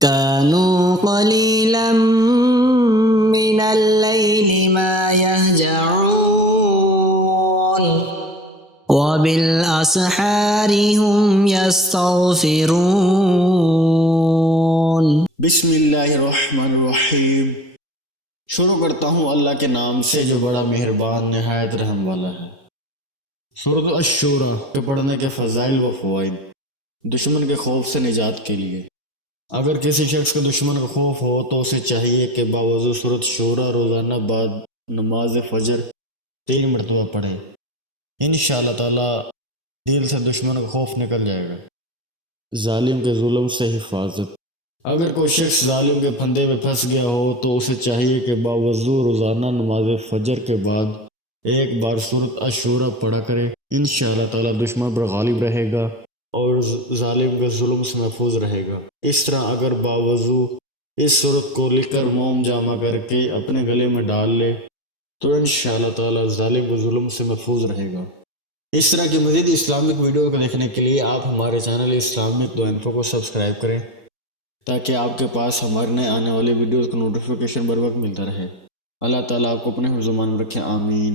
كانوا قليلا من الليل ما يهجعون وبالأسحار هم يستغفرون. بسم اللہ الرحمن الرحیم۔ شروع کرتا ہوں اللہ کے نام سے جو بڑا مہربان نہایت رحم والا ہے۔ سورۃ الشورى کے پڑھنے کے فضائل و فوائد۔ دشمن کے خوف سے نجات کے لیے اگر کسی شخص کا دشمن کا خوف ہو تو اسے چاہیے کہ باوضو سورۃ شورى روزانہ بعد نماز فجر 3 مرتبہ پڑھے۔ انشاءاللہ تعالی دل سے دشمن کا خوف نکل جائے گا۔ ظالم کے ظلم سے حفاظت۔ اگر کوئی شخص ظالم کے پھندے میں پھنس گیا ہو تو اسے چاہیے کہ باوضو روزانہ نماز فجر کے بعد ایک بار سورۃ الشورى پڑھا کرے۔ انشاءاللہ تعالی دشمن پر غالب رہے گا اور ظالم کے ظلم سے محفوظ رہے گا۔ اس طرح اگر باوضو اس سورت کو لکھ کر موم جمع کر کے اپنے گلے میں ڈال لے تو انشاءاللہ تعالی ظالم کے ظلم سے محفوظ رہے گا۔ اس طرح کی مزید اسلامک ویڈیو کو دیکھنے کے لیے آپ ہمارے چینل اسلامک دو انفو کو سبسکرائب کریں تاکہ آپ کے پاس ہمارے نئے آنے والے ویڈیوز کا نوٹیفیکیشن بر وقت ملتا رہے۔ اللہ تعالیٰ آپ کو اپنے حفظ و امان میں رکھے، آمین۔